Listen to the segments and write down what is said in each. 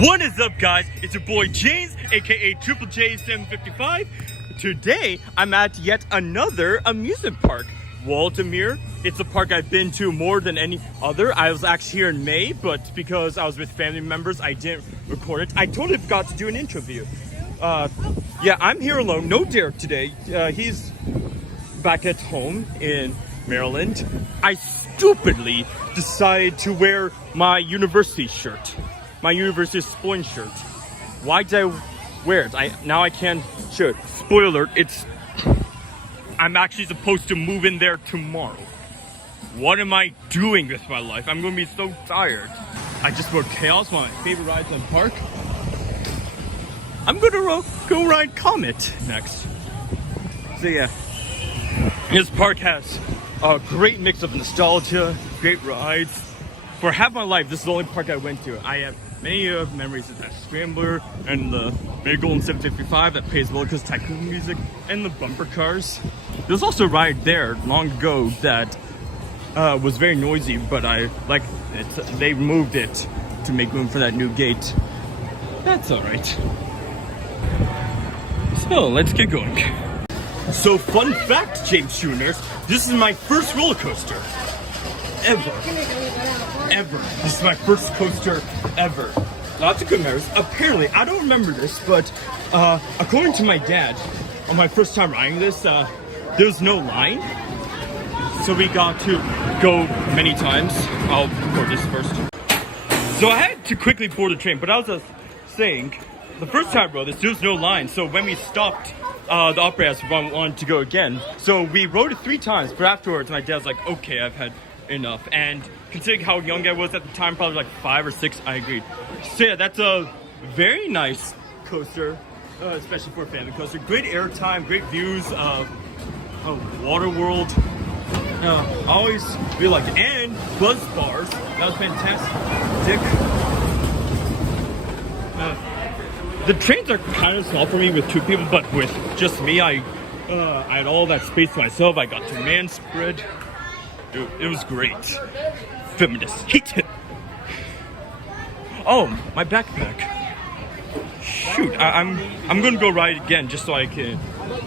What is up, guys? It's your boy James, aka Triple J 755. Today, I'm at yet another amusement park, Waldameer. It's a park I've been to more than any other. I was actually here in May, but because I was with family members, I didn't record it. I totally forgot to do an intro video. Yeah, I'm here alone. No Derek today. He's back at home in Maryland. I stupidly decided to wear my university shirt. My university sporting shirt. Why did I wear it? Now I can't show it. Spoiler alert, I'm actually supposed to move in there tomorrow. What am I doing with my life? I'm gonna be so tired. I just rode Chaos, one of my favorite rides in the park. I'm gonna go ride Comet next. So yeah, this park has a great mix of nostalgia, great rides. For half my life, this is the only park I went to. I have many memories of that Scrambler and the Big Golden 755 that plays roller coaster tycoon music and the bumper cars. There's also a ride there long ago that was very noisy, but I like it. They moved it to make room for that new gate. That's all right. So let's get going. So fun fact, James Schooners, this is my first roller coaster ever. This is my first coaster ever. Lots of good memories. Apparently, I don't remember this, but according to my dad, on my first time riding this, there was no line. So we got to go many times. I'll record this first. So I had to quickly board the train, but I was just saying, the first time I rode this, there was no line. So when we stopped, the operator asked if I wanted to go again. So we rode it 3 times, but afterwards my dad was like, okay, I've had enough. And considering how young I was at the time, probably like 5 or 6, I agreed. So yeah, that's a very nice coaster, especially for a family coaster. Great airtime, great views of Water World. I always really liked it. And Buzz Bars, that was fantastic. The trains are kind of small for me with 2 people, but with just me, I had all that space to myself. I got to man spread. It was great. Feminist hate it. Oh, my backpack. Shoot, I'm gonna go ride it again just so I can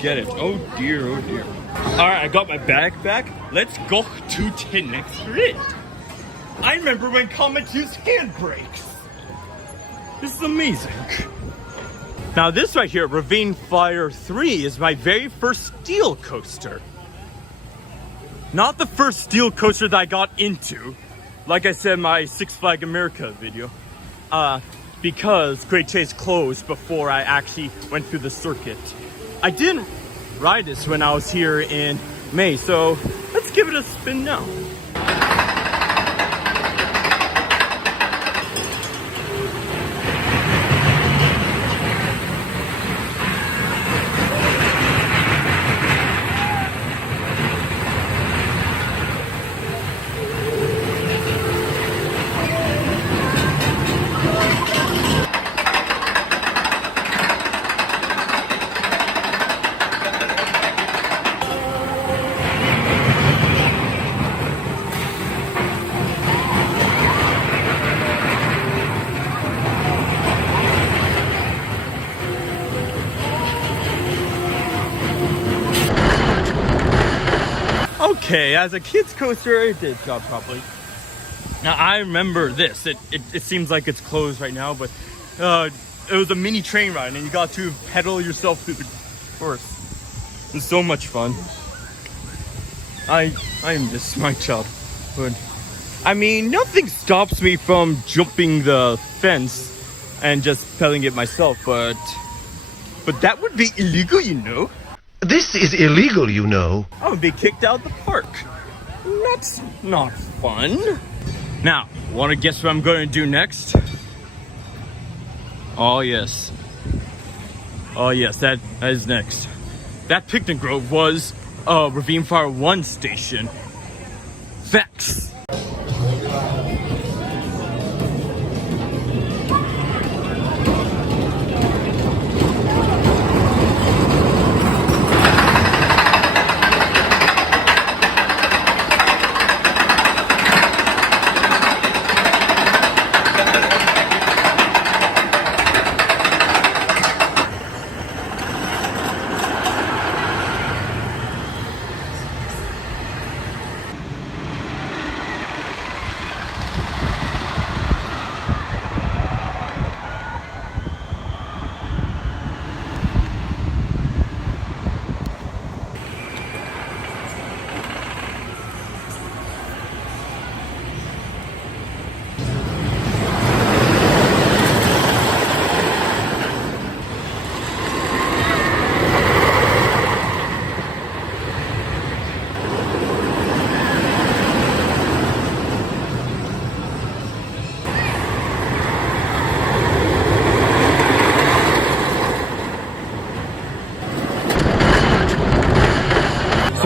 get it. Oh dear, oh dear. All right, I got my backpack. Let's go to the next ride. I remember when Comet used handbrakes. This is amazing. Now this right here, Ravine Flyer III, is my very first steel coaster. Not the first steel coaster that I got into, like I said in my Six Flags America video, because Great Chase closed before I actually went through the circuit. I didn't ride this when I was here in May, so let's give it a spin now. Okay, as a kid's coaster, it did job properly. Now I remember this. It seems like it's closed right now, but it was a mini train ride, and you got to pedal yourself through the course. It was so much fun. I miss my childhood. I mean, nothing stops me from jumping the fence and just pedaling it myself, but that would be illegal, you know. This is illegal, you know. I would be kicked out of the park. That's not fun. Now, want to guess what I'm going to do next? Oh yes. Oh yes, that is next. That picnic grove was a Ravine Flyer I station. Facts.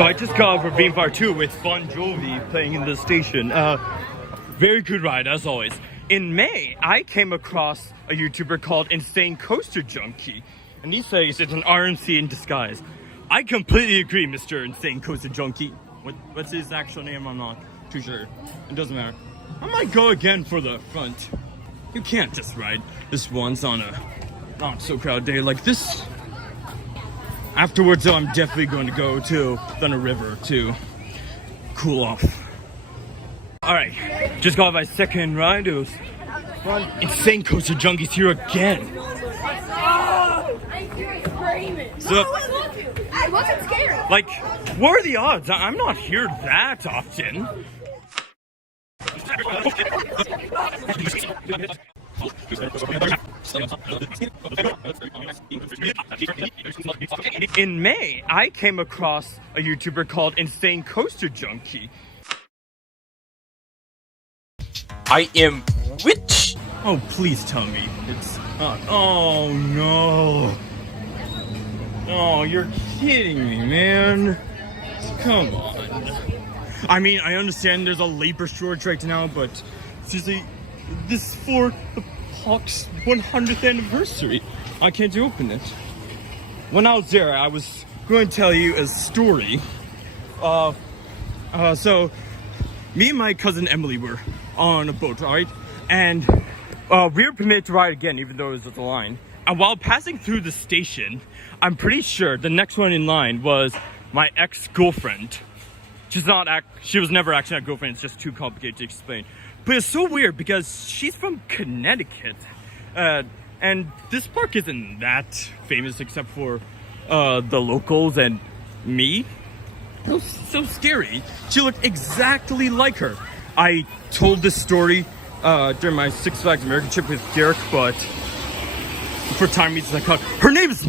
So I just got Ravine Flyer II with Bon Jovi playing in the station. Very good ride as always. In May, I came across a YouTuber called Insane Coaster Junkie, and he says it's an RMC in disguise. I completely agree, Mr. Insane Coaster Junkie. What's his actual name? I'm not too sure. It doesn't matter. I might go again for the front. You can't just ride this once on a not so crowded day like this. Afterwards, though, I'm definitely going to go to Thunder River to cool off. Alright, just got my second ride. It was fun. Insane Coaster Junkie's here again. So, I wasn't scared. like, what are the odds? I'm not here that often. In May, I came across a YouTuber called Insane Coaster Junkie. I am which? Oh, please tell me it's not. Oh no. Oh, you're kidding me, man. Come on. I mean, I understand there's a labor shortage right now, but seriously, this is for the Park's 100th anniversary. I can't open it. When I was there, I was going to tell you a story. So, me and my cousin Emily were on a boat, right? And we were permitted to ride again, even though it was at the line. And while passing through the station, I'm pretty sure the next one in line was my ex-girlfriend. She was never actually my girlfriend, it's just too complicated to explain. But it's so weird because she's from Connecticut. And this park isn't that famous except for the locals and me. It was so scary. She looked exactly like her. I told this story during my Six Flags American trip with Derek, but for time reasons I cut. Her name is...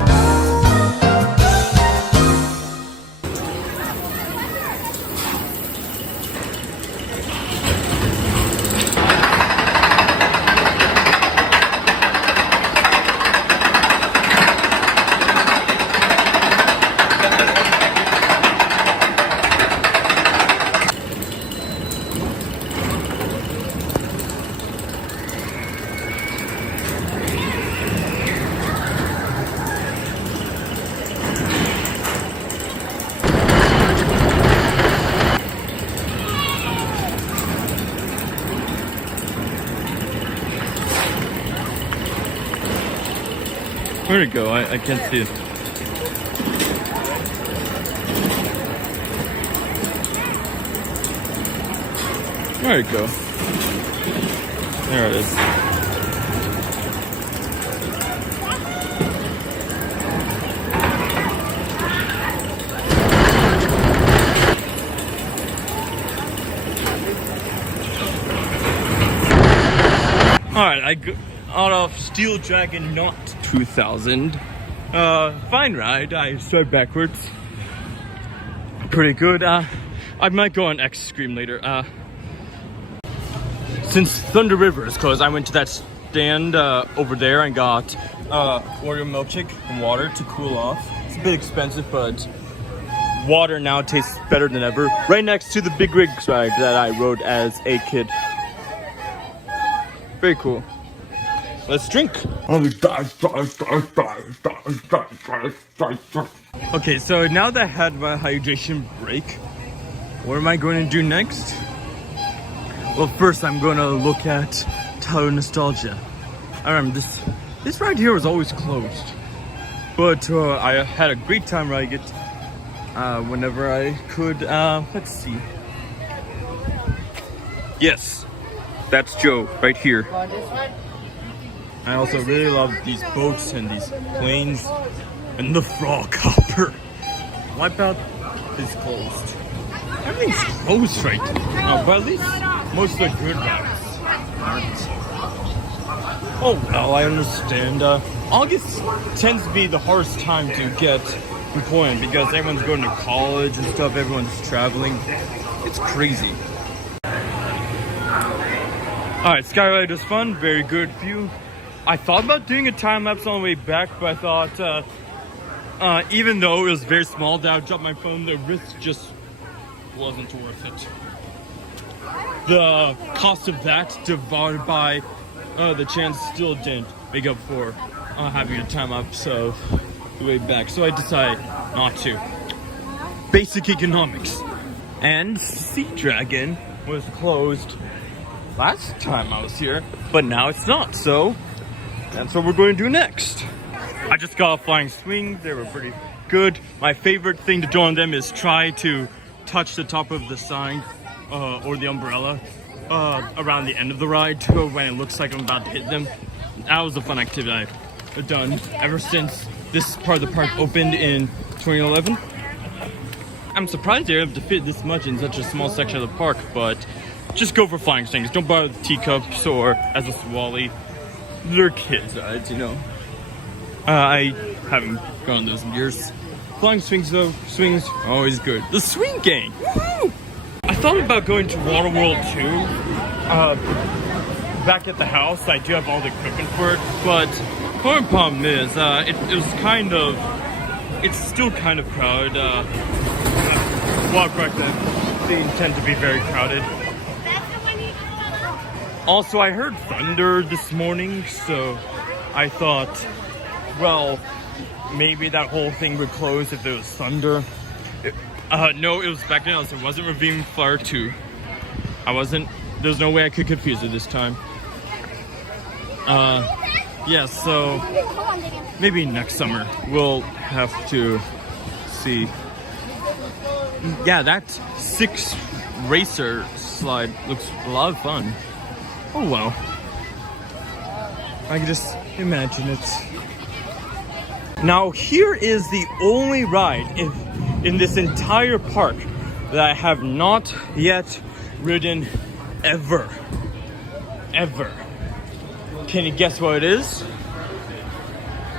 Where'd it go? I can't see it. Where'd it go? There it is. Alright, I got out of Steel Dragon Knot 2000. Fine ride. I started backwards. Pretty good. I might go on X Scream later. Since Thunder River is closed, I went to that stand over there and got Oreo milkshake and water to cool off. It's a bit expensive, but water now tastes better than ever. Right next to the Big Rigs ride that I rode as a kid. Very cool. Let's drink. Okay, so now that I had my hydration break, what am I going to do next? Well, first I'm going to look at Tower Nostalgia. I remember this ride here was always closed, but I had a great time riding it whenever I could. Let's see. Yes, that's Joe right here. I also really love these boats and these planes and the frog hopper. Wipeout is closed. Everything's closed right now, but at least most of the good rides aren't. Oh well, I understand. August tends to be the hardest time to get employment because everyone's going to college and stuff, everyone's traveling. It's crazy. Alright, Skyride was fun, very good view. I thought about doing a time lapse on the way back, but I thought Even though it was very small that I dropped my phone, the risk just wasn't worth it. The cost of that divided by the chance still didn't make up for having a time up so way back. So I decided not to. Basic economics. And Sea Dragon was closed last time I was here, but now it's not. So that's what we're going to do next. I just got off flying swings. They were pretty good. My favorite thing to do on them is try to touch the top of the sign or the umbrella around the end of the ride when it looks like I'm about to hit them. That was a fun activity I've done ever since this part of the park opened in 2011. I'm surprised they're able to fit this much in such a small section of the park, but just go for flying swings. Don't bother with teacups or as a swally. They're kids' rides, you know. I haven't gone on those in years. Flying swings though, swings are always good. The swing gang! Woo! I thought about going to Waterworld too. Back at the house, I do have all the equipment for it, but the only problem is, it's still kind of crowded. Water park that they tend to be very crowded. Also, I heard thunder this morning, so I thought, well, maybe that whole thing would close if there was thunder. No, it was back then. It wasn't Ravine Flyer II. There's no way I could confuse it this time. Yeah, so maybe next summer we'll have to see. Yeah, that 6 racer slide looks a lot of fun. Oh well. I can just imagine it. Now here is the only ride in this entire park that I have not yet ridden ever. Ever. Can you guess what it is?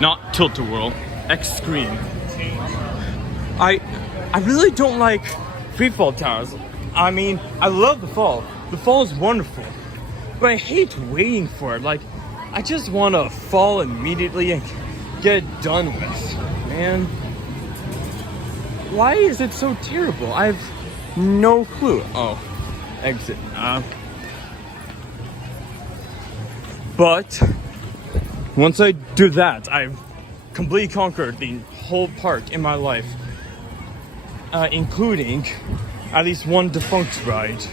Not Tilt-A-Whirl. Extreme. I really don't like freefall towers. I mean, I love the fall. The fall is wonderful. But I hate waiting for it. Like, I just want to fall immediately and get it done with. Man. Why is it so terrible? I have no clue. Oh, exit. But once I do that, I've completely conquered the whole park in my life, including at least one defunct ride.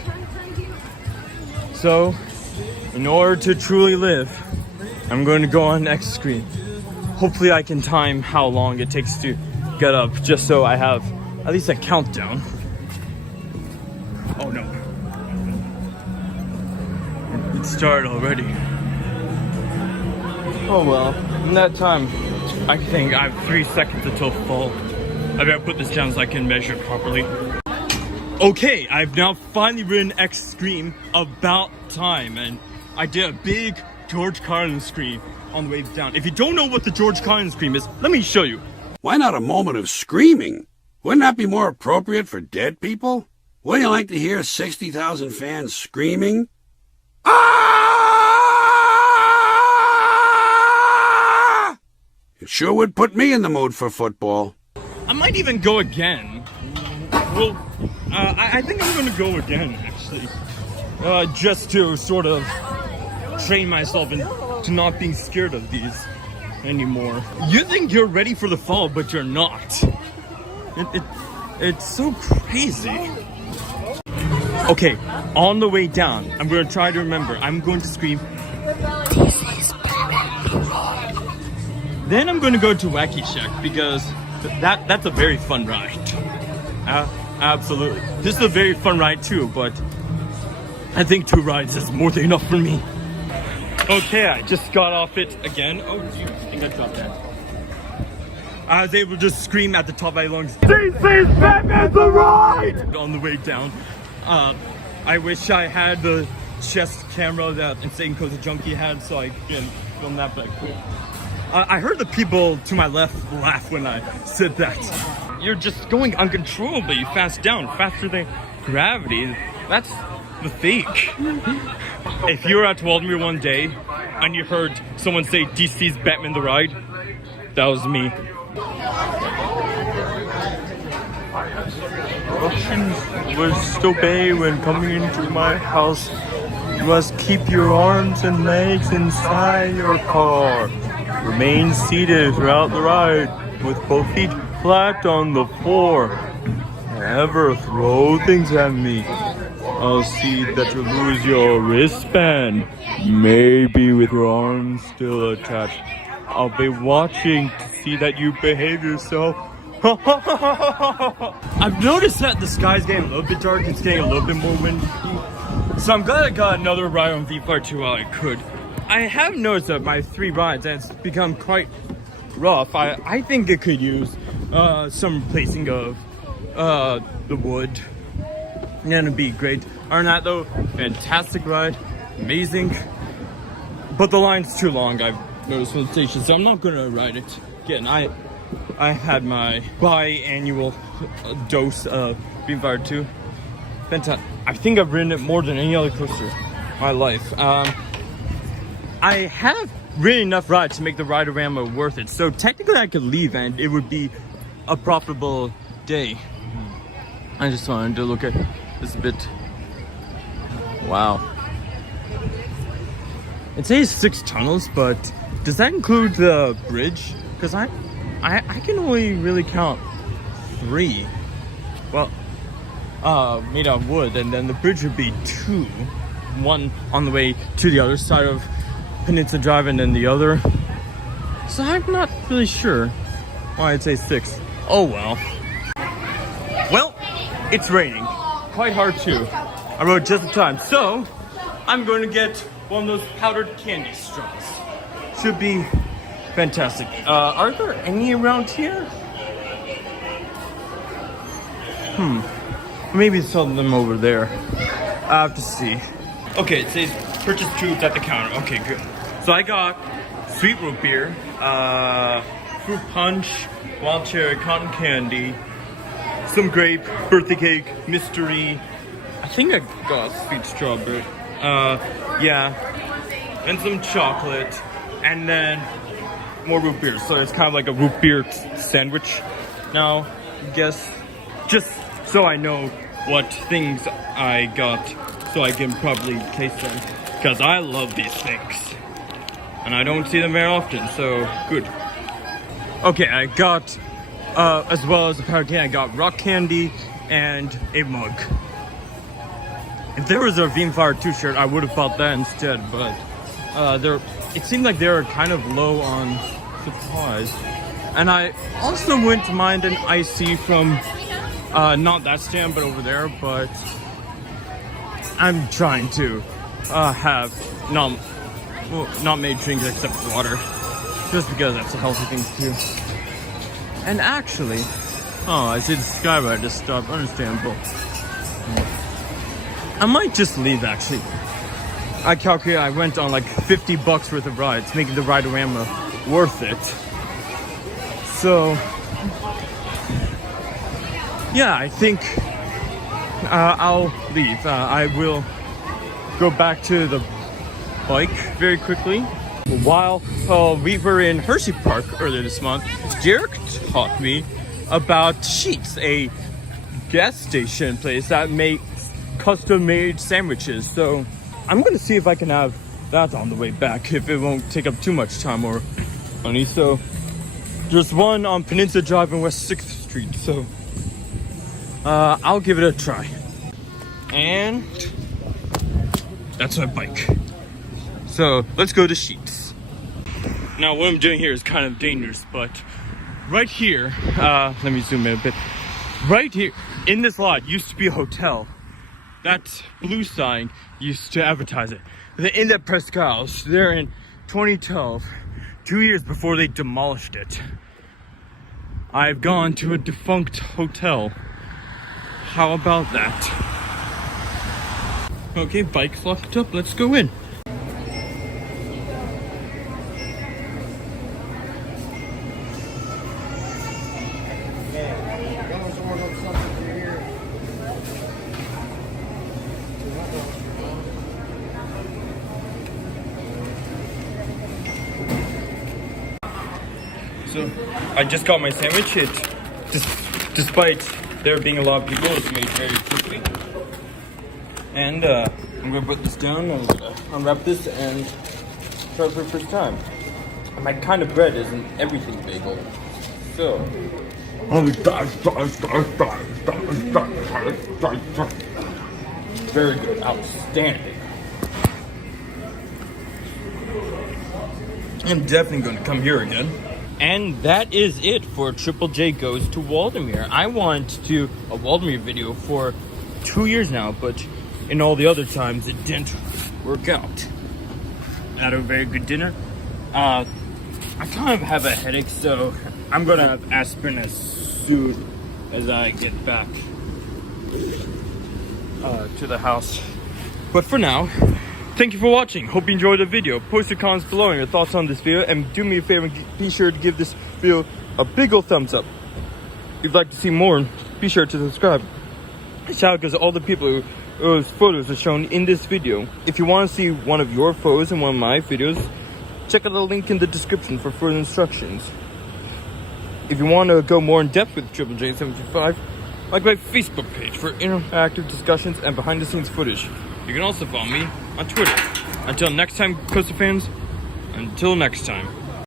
So, in order to truly live, I'm going to go on next screen. Hopefully I can time how long it takes to get up, just so I have at least a countdown. Oh no. It started already. Oh well, in that time, I think I have 3 seconds until fall. I better put this down so I can measure it properly. Okay, I've now finally ridden Extreme about time, and I did a big George Carlin scream on the way down. If you don't know what the George Carlin scream is, let me show you. Why not a moment of screaming? Wouldn't that be more appropriate for dead people? Wouldn't you like to hear 60,000 fans screaming? Ah! It sure would put me in the mood for football. I might even go again. Well, I think I'm gonna go again, actually. Just to sort of train myself into not being scared of these anymore. You think you're ready for the fall, but you're not. It's so crazy. Okay, on the way down, I'm gonna try to remember. I'm going to scream, "This is Batman the Ride." Then I'm gonna go to Wacky Shack because that's a very fun ride. Absolutely. This is a very fun ride too, but I think 2 rides is more than enough for me. Okay, I just got off it again. Oh, geez, I think I dropped that. I was able to just scream at the top of my lungs, "This is Batman the Ride!" on the way down. I wish I had the chest camera that Insane Cozy Junkie had so I can film that, but cool. I heard the people to my left laugh when I said that. You're just going uncontrollably fast down, faster than gravity. That's the fake. If you were at Waldameer one day and you heard someone say DC's Batman the Ride, that was me. Russians must obey when coming into my house. You must keep your arms and legs inside your car. Remain seated throughout the ride with both feet flat on the floor. Never throw things at me. I'll see that you lose your wristband, maybe with your arms still attached. I'll be watching to see that you behave yourself. I've noticed that the sky's getting a little bit dark, it's getting a little bit more windy. So I'm glad I got another ride on Ravine Flyer II while I could. I have noticed that my 3 rides has become quite rough. I think it could use some replacing of the wood. And it'd be great. Other than that though, fantastic ride, amazing. But the line's too long, I've noticed from the station, so I'm not gonna ride it again. I had my biannual dose of Ravine Flyer II. Fantastic. I think I've ridden it more than any other coaster in my life. I have ridden enough rides to make the Ride-O-Rama worth it. So technically I could leave and it would be a profitable day. I just wanted to look at this a bit. Wow. It says 6 tunnels, but does that include the bridge? Because I can only really count 3. Well, made out of wood, and then the bridge would be 2. One on the way to the other side of Peninsula Drive, and then the other. So I'm not really sure why I'd say 6. Oh well. Well, it's raining. Quite hard too. I rode just in time, so I'm going to get one of those powdered candy straws. Should be fantastic. Are there any around here? Maybe some of them over there. I have to see. Okay, it says purchase tubes at the counter. Okay, good. So I got sweet root beer, fruit punch, wild cherry, cotton candy, some grape, birthday cake, mystery. I think I got sweet strawberry. Yeah. And some chocolate. And then more root beer. So it's kind of like a root beer sandwich. Now, I guess, just so I know what things I got, so I can probably taste them. Because I love these things. And I don't see them very often, so good. Okay, I got, as well as the powder candy, I got rock candy and a mug. If there was a Ravine Flyer II shirt, I would have bought that instead, but it seemed like they were kind of low on supplies. And I also wouldn't mind an icy from, not that stand, but over there, but I'm trying to have not made drinks except water, just because that's a healthy thing to do. And actually, I see the Skyride just stopped, understandable. I might just leave actually. I calculate I went on like $50 worth of rides, making the Ride-O-Rama worth it. So, yeah, I think I'll leave. I will go back to the bike very quickly. While we were in Hershey Park earlier this month, Derek taught me about Sheets, a gas station place that makes custom-made sandwiches. So I'm going to see if I can have that on the way back, if it won't take up too much time or money. So there's one on Peninsula Drive and West 6th Street. So I'll give it a try. And that's my bike. So let's go to Sheets. Now what I'm doing here is kind of dangerous, but right here, let me zoom in a bit. Right here, in this lot, used to be a hotel. That blue sign used to advertise it. The in-depth Presque Isle, there in 2012, 2 years before they demolished it. I've gone to a defunct hotel. How about that? Okay, bike's locked up, let's go in. So I just got my sandwich. Despite there being a lot of people, it's made very quickly. And I'm gonna put this down. I'm gonna unwrap this and try it for the first time. My kind of bread isn't everything bagel. So very good, outstanding. I'm definitely going to come here again. And that is it for Triple J Goes to Waldameer. I want to do a Waldameer video for 2 years now, but in all the other times it didn't work out. I had a very good dinner. I kind of have a headache, so I'm gonna have aspirin as soon as I get back to the house. But for now, thank you for watching. Hope you enjoyed the video. Post your comments below and your thoughts on this video, and do me a favor and be sure to give this video a big ol' thumbs up. If you'd like to see more, be sure to subscribe. Shout out to all the people whose photos are shown in this video. If you want to see one of your photos in one of my videos, check out the link in the description for further instructions. If you want to go more in depth with Triple J 75, like my Facebook page for interactive discussions and behind the scenes footage. You can also follow me on Twitter. Until next time, Coaster fans, until next time.